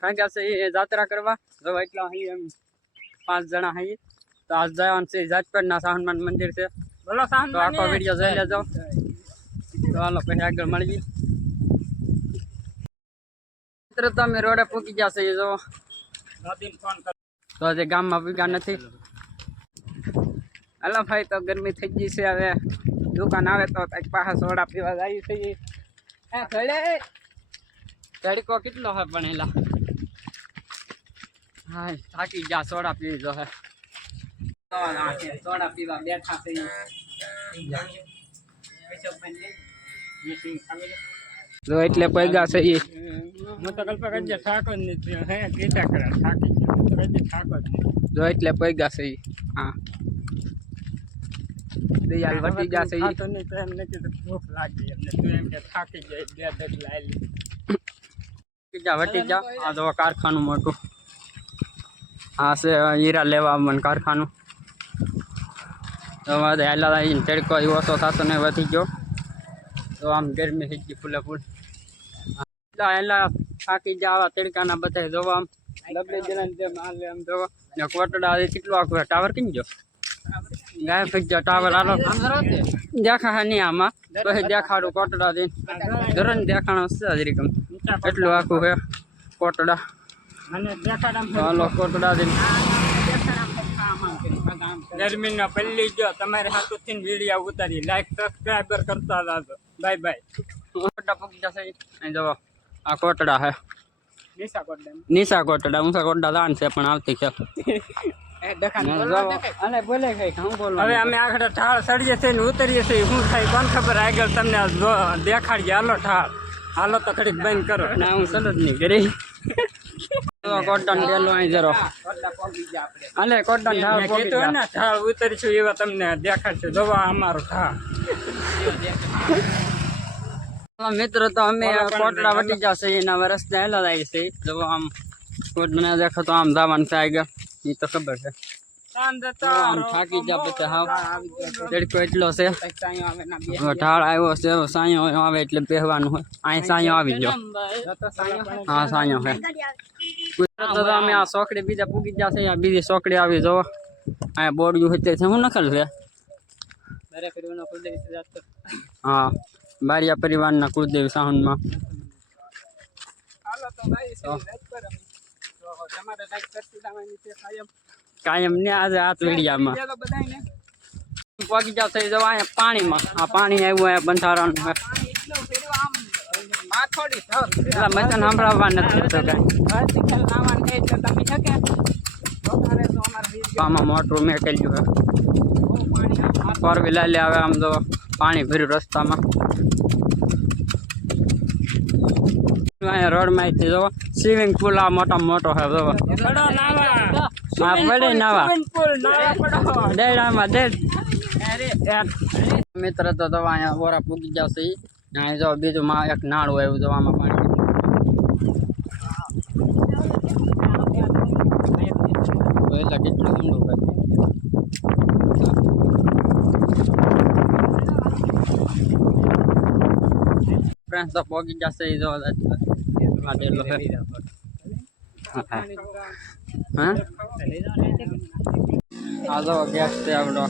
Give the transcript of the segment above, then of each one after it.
ભાગ્યા છે એ જાત્રા કરવા. જો એટલા અહીં એમ પાંચ જણા અહીં તો આજ જવાનું છે જાજપરના સાહનમાન મંદિર છે. બોલો તો આખો વીડિયો જોઈ લેજો. તો હાલો પછી આગળ મળીએ. મિત્રો તો અમે રોડે પૂકી ગયા છે જો મોદીને ફોન કર. તો હજી ગામમાં પૂગ્યા નથી. હાલો ભાઈ તો ગરમી થઈ ગઈ છે હવે. દુકાન આવે તો કંઈક પાછા સોડા પીવા જાય છે હે ઘડે તડકો કેટલો હે ભણેલા? હા થાકી ગયા સોડા પીવી જો હે. સોડા પીવા બેઠા છે. જો એટલે પૈગા છે એ તો જ હે કીધા કરે થાકી ગયો. હું તો ઠાકો જો એટલે પૈગા છે ઈ. હા. દયાલ વટી ગયા છે. ખાતો નહીં તો એમ નથી તો ભૂખ લાગી એમને. તું એમ કે થાકી જાય બે દગ લાવી બીજા વટી જા આ જો કારખાનું મોટું. આ છે હીરા લેવા મને કારખાનું. તો હેલા આવીને તડકો ઓછો થતો ને વધી ગયો. તો આમ ગરમી થઈ ગઈ ફૂલે ફૂલ. હેલા થાકી જા આવા તડકાના બધા જોવા આમ. ડબલી જણાને જેમ હાલે આમ જોવા. ને કોટડા કેટલો આખું ટાવર કઈ ગયો? ગાય ગયો ટાવર. હાલો. દેખા હે આમાં. પછી દેખાડું કોટડા દઈને. ધરણ દેખાણો છે એટલું આખું છે કોટડા. મને દેખાડામ હાલો કોટડા દઈને. ગરમીનો પલ્લી ગયો તમારે હાથુથી વીડિયો ઉતારી લાઈક સબસ્ક્રાઈબર કરતા બાય બાય કોટડા પગી જશે. અહીં જવો આ કોટડા હે. નિશા કોટડા નિશા કોટડા. ઊંચા કોટડા દાન છે પણ આવતી અને હું હવે અમે આગળ છીએ ને ઉતરીએ છીએ. શું થાય કોણ ખબર? આગળ તમને દેખાડીએ. હાલો ઠાળ હાલો તો ઘડીક બંધ કરો. ના હું સલદ નહીં કરી કોટન ડેલો અહીં જરો. અલે કોટન ઢાળ મેં પોકી કીધું ગયા. ને ઢાળ ઉતરીશું એવા તમને દેખાડશું. જોવા અમારો ઢાળ હા, મિત્રો તો અમે કોટડા વટી જશે એના વર્ષ હેલા જાય છે. જો આમ કોટને દેખો તો આમ દાવાનું છે આગળ એ તો ખબર છે. તો આમ થાકી જા પછી હાવ તડકો એટલો છે. હવે ઢાળ આવ્યો છે હવે સાયો આવે એટલે પહેવાનું હોય. અહીં સાયો આવી ગયો. હા સાયો છે તો અમે આ સોકડી બીજા પૂગી ગયા છે આ બીજી સોકડી આવી જો અહીંયા બોર્ડ છે તે શું નખલ છે? હા બારિયા પરિવારના કુળદેવી સાહુનમાં. કાયમ. ને આજે હાથ વીડિયામાં. પગી જાવ થઈ જવા અહીંયા પાણીમાં. આ પાણી આવ્યું અહીંયા બંધારણ. એટલે મચાન સંભળાવવા નથી તો કઈ આમાં મોટું મેકેલ્યું છે. ફોર વ્હીલર લે આવે આમ તો પાણી ભર્યું રસ્તામાં. અહીંયા રોડમાંથી જો સ્વિમિંગ પુલ આ મોટા મોટો હે જો પડો પડે નાવા. પુલ નાવા પડો દેડામાં દેડ મિત્ર તો તો અહીંયા ઓરા પૂગી જશે અહીંયા જો બીજું માં એક નાળું આવ્યું તો આમાં પાણી એટલે કેટલું ઊંડું છે ફ્રેન્ડ તો પોગી જશે જો આ ડેલો હા હા? આ જો ગેસ છે આપણો.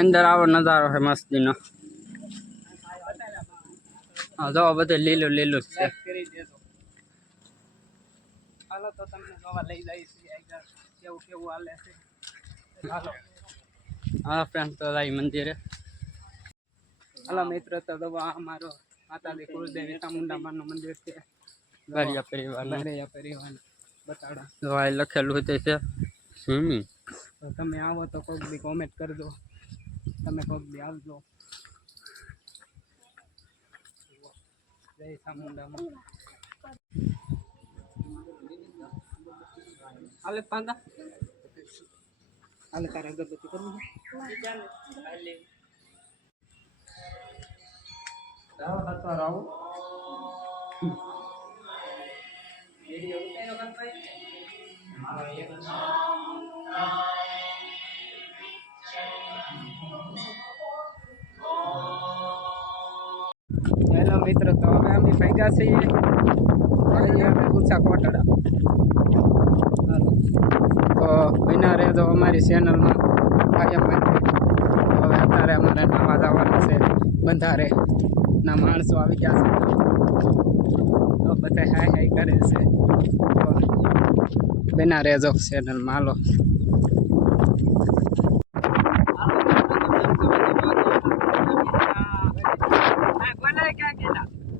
અંદર આવો નજારો છે મસ્તીનો. હા જો બધે લીલું લીલું જ છે. હાલો તો તમને જોવા લઈ જઈશ કેવું કેવું હાલે છે. હાલો. હા ફ્રેન્ડ તો જાય મંદિરે. હાલો મિત્ર તો દવા અમારો માતાજી કુળદેવી ચામુંડામાનું મંદિર છે. બારિયા પરિવાર બરેયા પરિવાર બતાડા. જો આ લખેલું તે છે સ્વિમિંગ. તમે આવો તો કોઈક બી કોમેન્ટ કરજો. તમે કોક બી આવજો. જય ચામુંડામાં આલે પાંદા. હાલે તારે અગરબત્તી કરવું છે? રાવો હતો રાવો Oh મિત્રો, તો હવે અમે ભેગા છીએ. ઓછા કોટડા. તો બન્યા રહેજો અમારી ચેનલમાં કાયમ માટે. હવે અત્યારે અમારે નવા જવાનું છે બંધારે. ના માણસો આવી ગયા છે. તો બધા હાય હાય કરે છે. તો બના રહેજો ચેનલમાં હાલો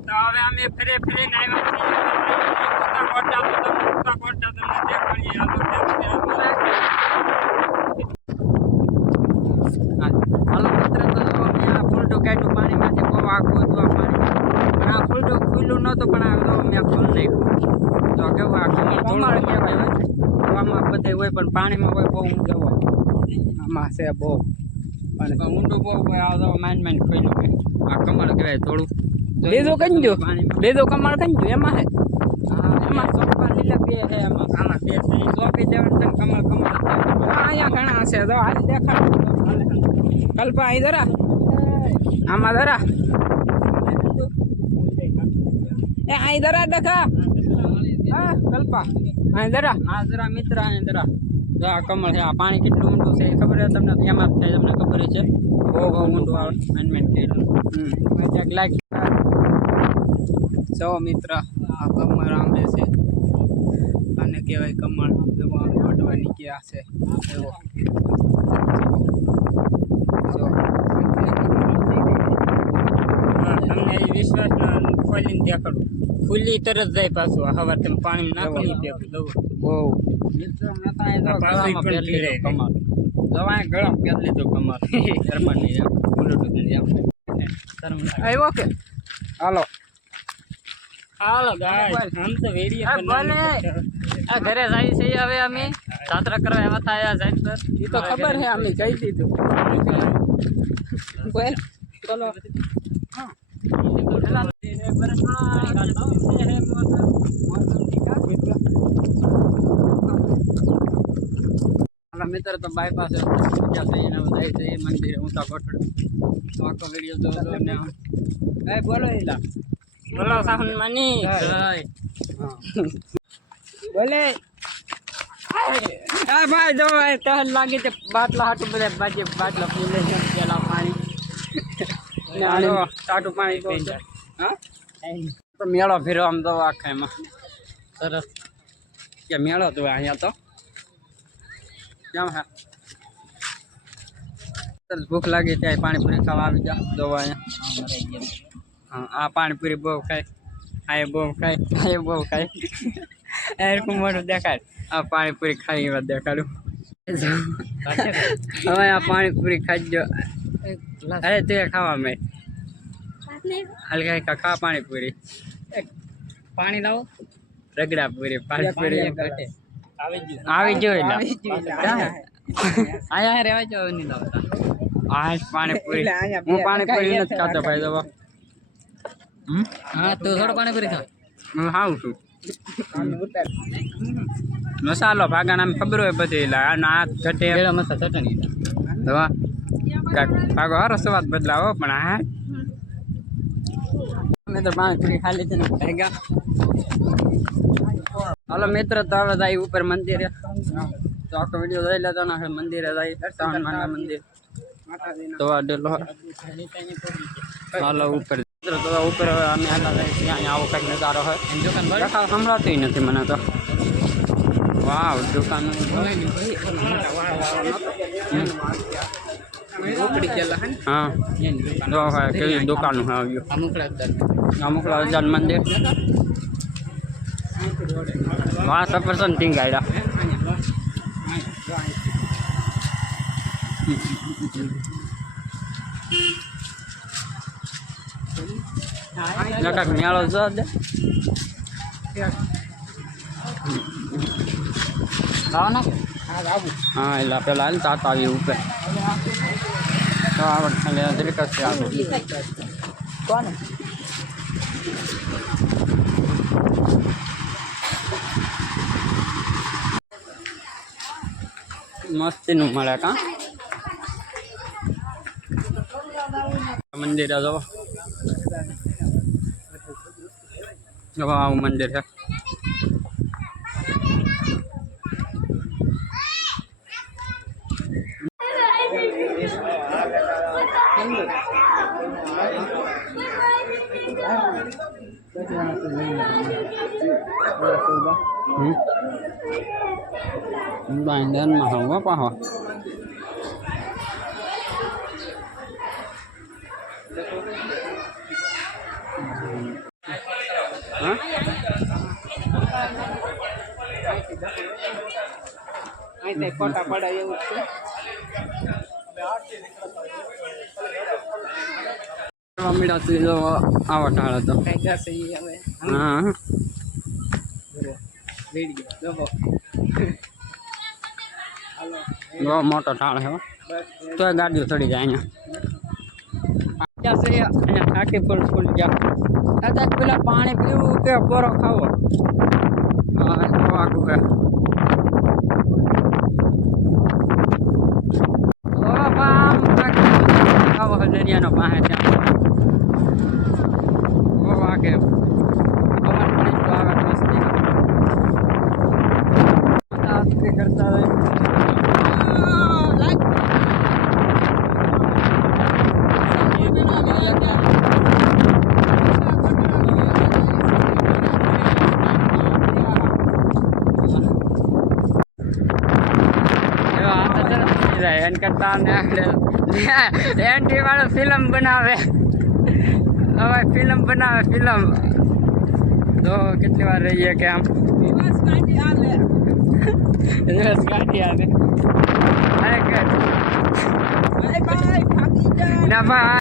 તો હવે અમે ફરે ફરીને આવ્યા છીએ ઉતા કોટા તો તમને તમને દેખાડીએ હાલો હાલો મિત્ર તો આ ફૂલડું કાઢ્યું પાણીમાંથી બહુ આખો હતું આ પાણી પણ આ ફૂલડું ખુલ્લું નહોતું પણ આ જો મેં નાખ્યું. તો કેવું આ કમળ કમળ કહેવાય હવામાં બધે હોય પણ પાણીમાં હોય બહુ ઊંડો હોય. આમાં છે બહુ. પણ પણ બહુ હોય આ જો માઇન આ કમળ કહેવાય થોડું. બીજું કઈ જો. પાણીમાં બીજું કમળ કઈ જો એમાં હે. હા એમાં ચોપા લીલા બે છે એમાં. આમાં બે છે. ચોપી દેવાનું છે ને કમળ કમળ જ. હા, અહીંયા ઘણા છે. તો હાલ દેખાડ. કલ્પા અહીં જરા. આમાં જરા. એ અહીં જરા દેખા. હા કલ્પા. અહીં જરા. આ જરા મિત્ર અહીં જરા. જો આ કમળ છે. આ પાણી કેટલું ઊંડું છે ખબર છે તમને? એમાં જ થાય તમને ખબર છે? બહુ બહુ ઊંડું આવે મેન મેન હમ. ક્યાંક લાગ જો મિત્ર. આ કમળ આંબે છે. આને કહેવાય કમળ. જો આમ વડવાની ક્યાં છે. એવો તમને એ વિશ્વાસ ખોલીને દેખાડું. ખુલ્લી તરત જાય પાછું. હવા તમે પાણી નાખી દેખું દઉં બહુ. કમાર ગળામાં પણ પહેરી લીધું જેમ શરમ લાગે. આવ્યો કે? હાલો. હાલો guys, આમ તો વેડી આ ભલે. આ ઘરે જાય છે હવે અમે. જાત્રા કરવા એવા થાય જાય સર એ તો ખબર છે અમે કહી દીધું. બોલ. બોલો. હાલો મિત્ર તો બાયપાસ ગયા છે. એને બધા છે એ મંદિરે ઊંચા કોઠડ તો આખો વીડિયો જોજો ને એ બોલો એલા બોલો સાહન માની. બોલે. આ ભાઈ જો તહલ લાગી છે બાટલા હાટુ બધા બાજે બાટલા પી લે પેલા પાણી. ને આનો ટાટું પાણી પી જાય હા? તો મેળો ફેરો આમ તો આખા એમાં. સરસ. કે મેળો તો અહીંયા તો? કેમ હા? ભૂખ લાગી ત્યાં પાણીપુરી ખાવા આવી જા જોવા અહીંયા. આ પાણીપુરી બહુ ખાય. આ બહુ ખાય. આ બહુ ખાય. એરકું મોઢું દેખાય. આ પાણીપુરી ખાઈ એવા દેખાડું. હવે આ પાણીપુરી ખાજો. અરે તું ખાવા મેં હલકા ખા પાણીપુરી. પાણી લાવો. રગડા પૂરી પાણીપુરી આવી જોઈ લા આવી રેવા જો નહીં લાવતા આ પાણીપુરી. હું પાણીપુરી નથી ખાતો ભાઈ હમ હા તું થોડો પાણીપુરી ખા હું ખાઉં છું મસાલો ભાગાના આમ ખબર હોય બધી એટલે આ ના ઘટે મસા ચટણી તો કાંઈક ભાગો હારો સ્વાદ બદલાવો પણ આ અમે તો પાણીપુરી ખાલી છે ને ભેગા હાલો મિત્ર તો હવે જાય ઉપર મંદિરે તો આખો વીડિયો જોઈ લેતો ને હવે મંદિરે જાય સાવનમાના મંદિર. તો આ ડેલો હાલો ઉપર મિત્ર તો ઉપર હવે અમે હાલા જાય છીએ અહીંયા આવો કંઈક નજારો હોય દેખાવ સંભળાતું નથી મને તો વાવ દુકાન ઉકળી ગયેલા હે ને હા જો હવે કેવી દુકાન આવ્યું અમુક લાગતા અમુક હજાર મંદિર વાહ સફરસન ટીંગાયડા કાંઈક મેળો જો દે ખાવાના હા એટલે પેલા હાલ તાત આવી ઉપર તો આવડ ખાલી જ છે આગળ કોને મસ્તીનું મળે કા? મંદિર જો. જો આવું મંદિર છે હમ બાંધનમાં હવા પાહો હા અહીંથી ફોટા પડાય એવું છે. મીડા તું જો આવા ટાળ હવે. હા. જવો બહુ મોટો ટાળ છે તો ગાડીઓ ચડી જાય અહીંયા. અહીંયા ટાંકી પર ફૂલ ગયા. કદાચ પેલા પાણી પીવું કે પોરો ખાવો? હા ખવાકું કે. દરિયાનો પાસે ત્યાં ઓ વાગે પવન પણ એટલો આવે મસ્તી આસ્તે કરતા રહે એવા હાથ તરફ થઈ જાય એન કરતા અમને આપણે એન્ટી વાળો ફિલ્મ બનાવે. હવે ફિલ્મ બનાવે ફિલ્મ તો કેટલી વાર રહીએ કે આમ? દિવસ ગાડી આવે. અરે કે. ના બા